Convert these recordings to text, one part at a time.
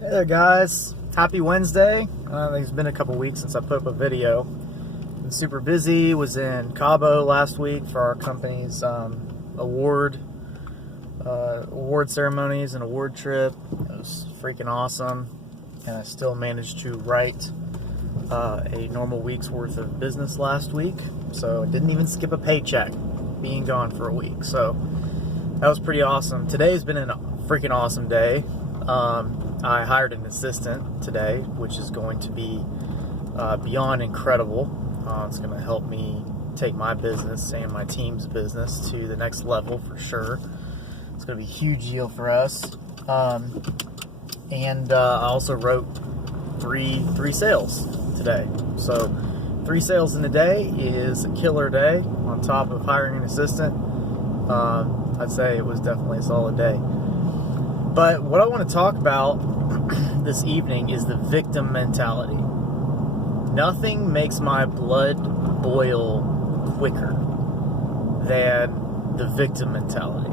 Hey there guys, happy Wednesday. I think it's been a couple weeks since I put up a video. Been super busy, was in Cabo last week for our company's award ceremonies and award trip. It was freaking awesome, and I still managed to write a normal week's worth of business last week, so I didn't even skip a paycheck being gone for a week, so that was pretty awesome. Today's been a freaking awesome day. I hired an assistant today, which is going to be beyond incredible. It's going to help me take my business and my team's business to the next level for sure. It's going to be a huge deal for us. And I also wrote three sales today. So 3 sales in a day is a killer day on top of hiring an assistant. I'd say it was definitely a solid day. But what I want to talk about this evening is the victim mentality. Nothing makes my blood boil quicker than the victim mentality.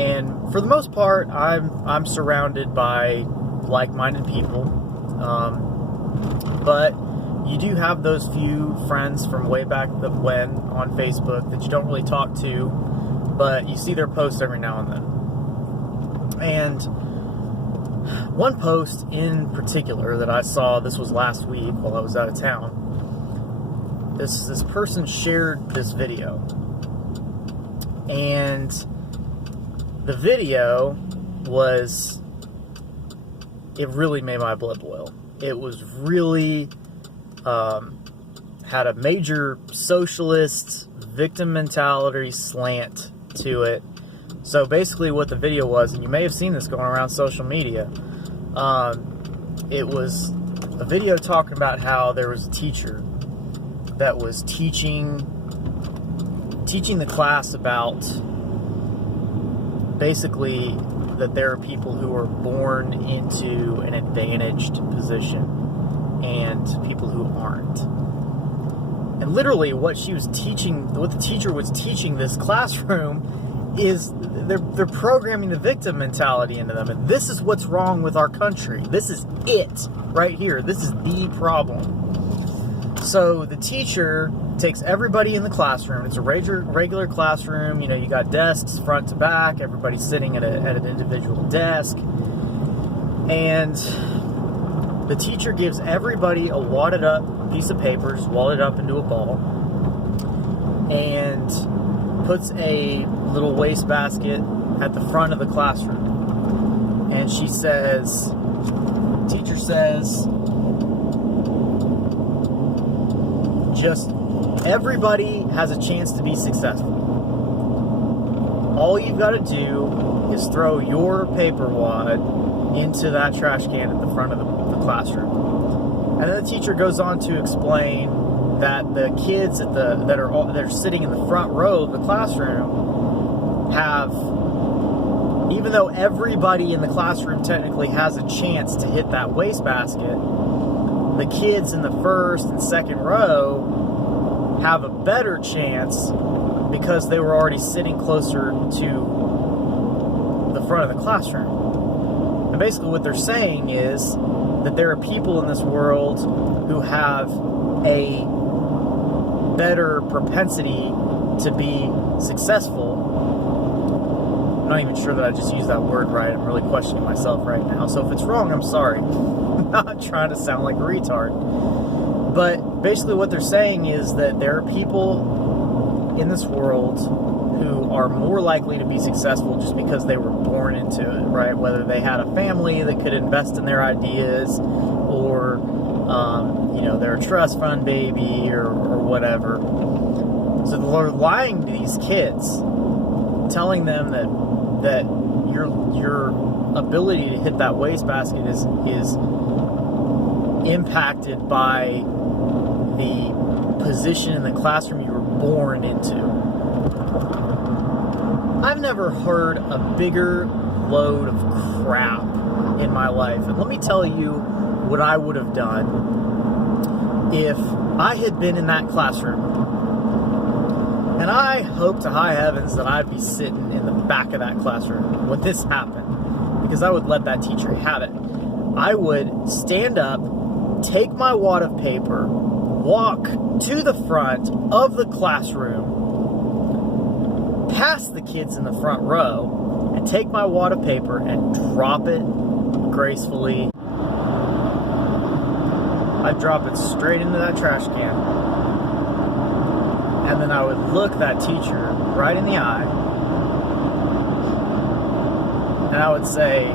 And for the most part, I'm surrounded by like-minded people. But you do have those few friends from way back when on Facebook that you don't really talk to, but you see their posts every now and then. And one post in particular that I saw, this was last week while I was out of town, this person shared this video. And the video it really made my blood boil. It was really, had a major socialist victim mentality slant to it. So basically what the video was, and you may have seen this going around social media, it was a video talking about how there was a teacher that was teaching the class about basically that there are people who are born into an advantaged position and people who aren't. And literally what the teacher was teaching this classroom is they're programming the victim mentality into them, and this is what's wrong with our country. This is it right here. This is the problem. So the teacher takes everybody in the classroom. It's a regular classroom. You know, you got desks front to back. Everybody's sitting at an individual desk, and the teacher gives everybody a wadded up piece of paper, just wadded up into a ball, and puts a little wastebasket at the front of the classroom. And teacher says, just everybody has a chance to be successful. All you've got to do is throw your paper wad into that trash can at the front of the classroom. And then the teacher goes on to explain that the kids that are sitting in the front row of the classroom have, even though everybody in the classroom technically has a chance to hit that wastebasket, the kids in the first and second row have a better chance because they were already sitting closer to the front of the classroom. And basically what they're saying is that there are people in this world who have a better propensity to be successful. I'm not even sure that I just used that word right. I'm really questioning myself right now. So if it's wrong, I'm sorry. I'm not trying to sound like a retard. But basically what they're saying is that there are people in this world who are more likely to be successful just because they were born into it, right? Whether they had a family that could invest in their ideas, or they're a trust fund baby or whatever. So they're lying to these kids, telling them that your ability to hit that wastebasket is impacted by the position in the classroom you were born into. I've never heard a bigger load of crap in my life. And let me tell you what I would have done if I had been in that classroom. And I hope to high heavens that I'd be sitting in the back of that classroom when this happened. because I would let that teacher have it. I would stand up, take my wad of paper, walk to the front of the classroom, past the kids in the front row, and take my wad of paper and drop it gracefully. I'd drop it straight into that trash can. And then I would look that teacher right in the eye, and I would say,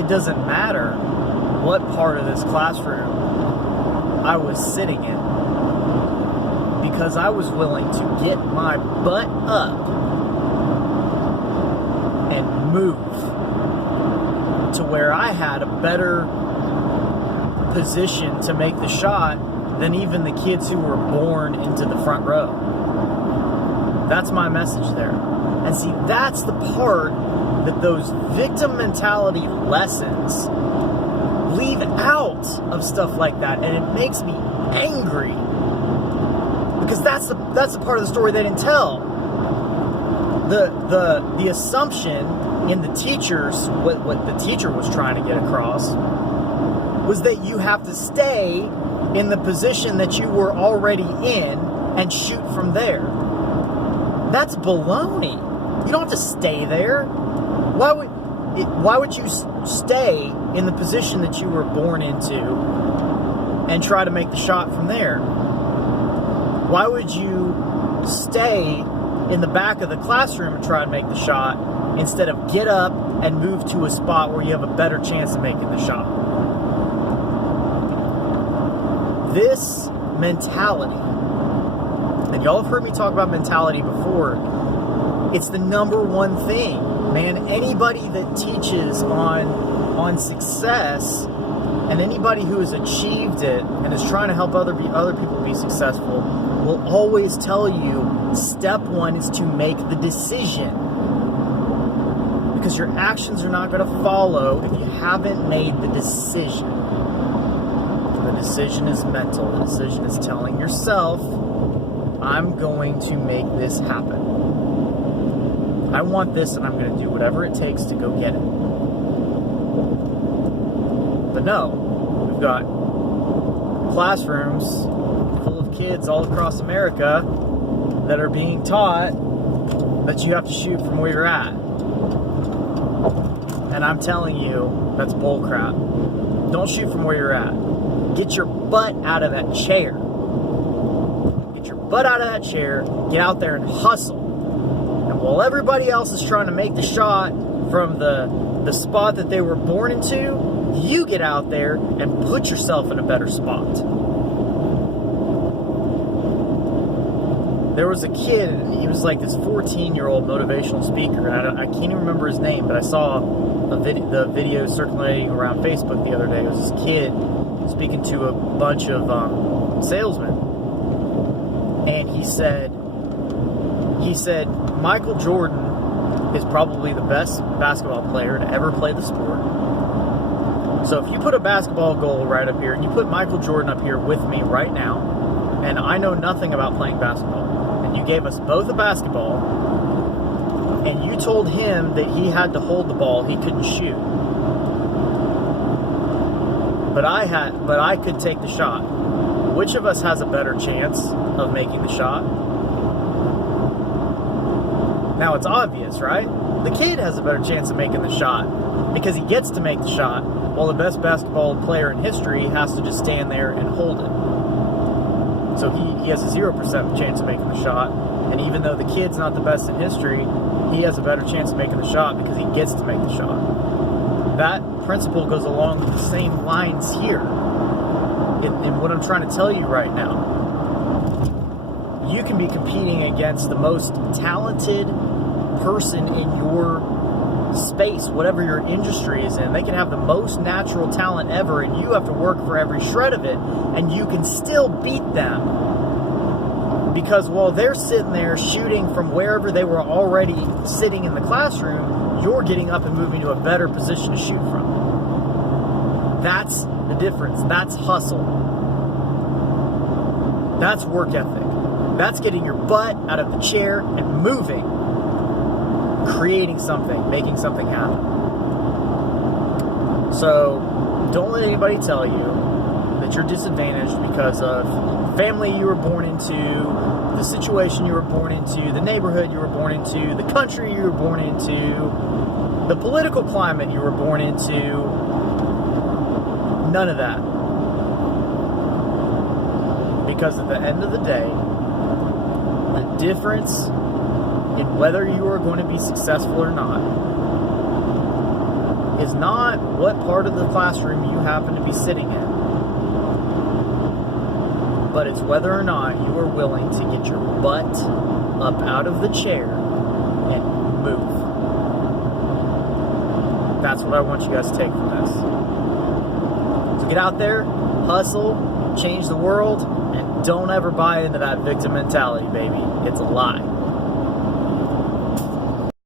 it doesn't matter what part of this classroom I was sitting in, because I was willing to get my butt up and move to where I had a better position to make the shot than even the kids who were born into the front row. That's my message there. And see, that's the part that those victim mentality lessons leave out of stuff like that, and it makes me angry, because that's the part of the story they didn't tell. The assumption in the teachers, what the teacher was trying to get across, was that you have to stay in the position that you were already in and shoot from there. That's baloney. You don't have to stay there. Why would you stay in the position that you were born into and try to make the shot from there? Why would you stay in the back of the classroom and try to make the shot instead of get up and move to a spot where you have a better chance of making the shot? This mentality, and y'all have heard me talk about mentality before, it's the number one thing, man. Anybody that teaches on success, and anybody who has achieved it and is trying to help other people be successful, will always tell you step one is to make the decision, because your actions are not going to follow if you haven't made the decision. The decision is mental. The decision is telling yourself, I'm going to make this happen. I want this, and I'm going to do whatever it takes to go get it. But no, we've got classrooms full of kids all across America that are being taught that you have to shoot from where you're at. And I'm telling you, that's bullcrap. Don't shoot from where you're at. Get your butt out of that chair. Get your butt out of that chair. Get out there and hustle. And while everybody else is trying to make the shot from the spot that they were born into, you get out there and put yourself in a better spot. There was a kid, and he was like this 14-year-old motivational speaker, and I can't even remember his name, but I saw the video circulating around Facebook the other day. It was this kid speaking to a bunch of salesmen, and he said Michael Jordan is probably the best basketball player to ever play the sport. So if you put a basketball goal right up here, and you put Michael Jordan up here with me right now, and I know nothing about playing basketball, and you gave us both a basketball, and you told him that he had to hold the ball, he couldn't shoot. But I could take the shot. Which of us has a better chance of making the shot? Now it's obvious, right? The kid has a better chance of making the shot because he gets to make the shot, while the best basketball player in history has to just stand there and hold it. So he has a 0% chance of making the shot, and even though the kid's not the best in history, he has a better chance of making the shot because he gets to make the shot. That principle goes along with the same lines here in what I'm trying to tell you right now. You can be competing against the most talented person in your space, whatever your industry is in. They can have the most natural talent ever, and you have to work for every shred of it, and you can still beat them. Because while they're sitting there shooting from wherever they were already sitting in the classroom, you're getting up and moving to a better position to shoot from. That's the difference. That's hustle. That's work ethic. That's getting your butt out of the chair and moving. creating something, making something happen. So don't let anybody tell you that you're disadvantaged because of the family you were born into, the situation you were born into, the neighborhood you were born into, the country you were born into, the political climate you were born into. None of that. Because at the end of the day, the difference in whether you are going to be successful or not is not what part of the classroom you happen to be sitting in, but it's whether or not you are willing to get your butt up out of the chair and move. That's what I want you guys to take from this. So get out there, hustle, change the world, and don't ever buy into that victim mentality, baby. It's a lie.